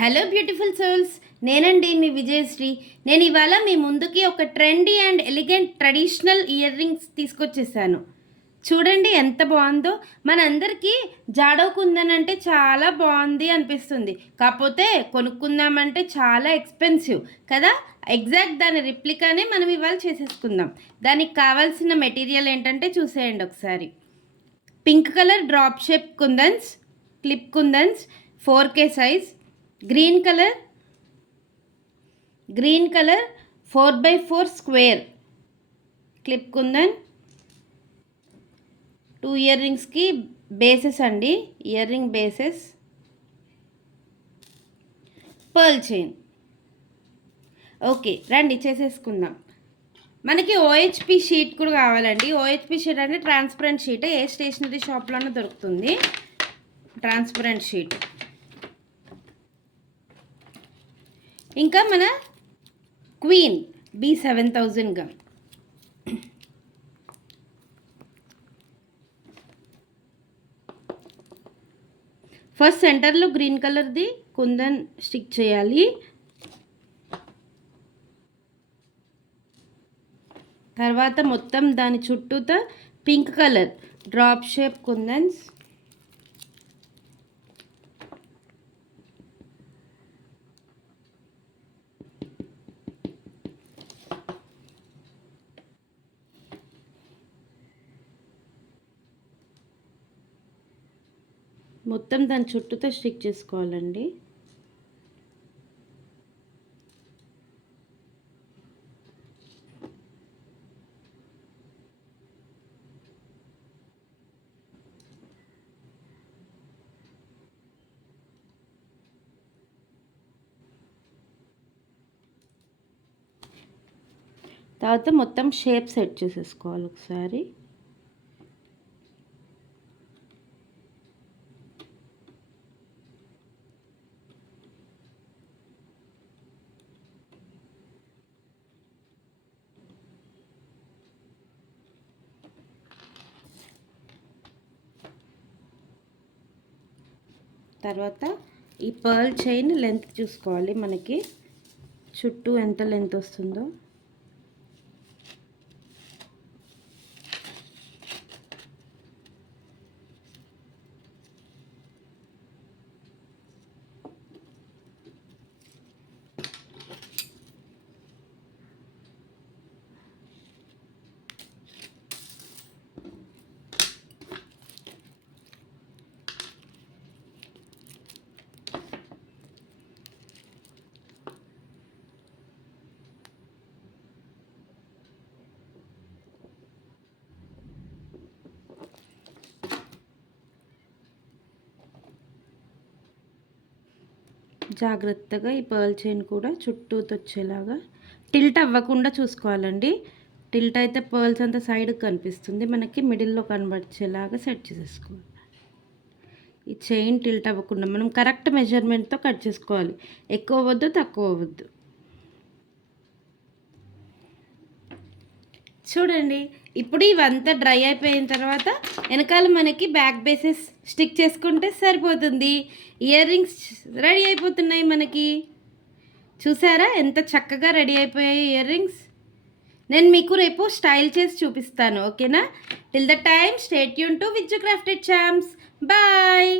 Hello beautiful souls, నేనండి మీ విజయశ్రీ. నేను ఇవాళ మీ ముందుకి ఒక trendy and elegant traditional ear rings తీసుకొచ్చేసాను. చూడండి ఎంత బాగుందో. మనందరికీ జాడో కుందన్ అంటే చాలా బాగుంది అనిపిస్తుంది, కాకపోతే కొనుక్కుందామంటే చాలా ఎక్స్పెన్సివ్ కదా. ఎగ్జాక్ట్ దాని రిప్లికానే మనం ఇవాళ చేసేసుకుందాం. దానికి కావాల్సిన మెటీరియల్ ఏంటంటే చూసేయండి ఒకసారి. Pink colour drop shape kundans, clip kundans, 4K size. Green colour 4x4 square clip kundan. 2 ear రింగ్స్కి బేసెస్ అండి, ear ring bases. Pearl chain. Okay రండి చేసేసుకుందాం. మనకి ఓహెచ్పి షీట్ కూడా కావాలండి. ఓహెచ్పి షీట్ అంటే ట్రాన్స్పరెంట్ షీట్, ఏ స్టేషనరీ షాప్లోనే దొరుకుతుంది ట్రాన్స్పరెంట్ షీట్. ఇంకా మన క్వీన్ B7000 గమ్. ఫస్ట్ సెంటర్లో గ్రీన్ కలర్ది కుందన్ స్టిక్ చేయాలి. తర్వాత మొత్తం దాని చుట్టూతో pink colour drop shape kundans. మొత్తం దాని చుట్టూతో స్టిక్ చేసుకోవాలండి. తర్వాత మొత్తం షేప్ సెట్ చేసేసుకోవాలి ఒకసారి. తర్వాత ఈ పర్ల్ చైన్ లెంత్ చూసుకోవాలి, మనకి చుట్టూ ఎంత లెంత్ వస్తుందో. జాగ్రత్తగా ఈ పర్ల్ చైన్ కూడా చుట్టూతో వచ్చేలాగా టిల్ట్ అవ్వకుండా చూసుకోవాలండి. టిల్ట్ అయితే పర్ల్స్ అంతా సైడ్కి కనిపిస్తుంది, మనకి మిడిల్లో కనబడిచేలాగా సెట్ చేసేసుకోవాలి. ఈ చైన్ టిల్ట్ అవ్వకుండా మనం కరెక్ట్ మెజర్మెంట్తో కట్ చేసుకోవాలి, ఎక్కువ అవ్వద్దు తక్కువ అవ్వద్దు. చూడండి ఇప్పుడు ఇవంతా డ్రై అయిపోయిన తర్వాత వెనకాల మనకి బ్యాక్ బేసెస్ స్టిక్ చేసుకుంటే సరిపోతుంది. ఇయర్ రింగ్స్ రెడీ అయిపోతున్నాయి మనకి. చూసారా ఎంత చక్కగా రెడీ అయిపోయాయి ఇయర్ రింగ్స్. నేను మీకు రేపు స్టైల్ చేసి చూపిస్తాను, ఓకేనా. Till the time stay tune to Vijju crafted champs. Bye.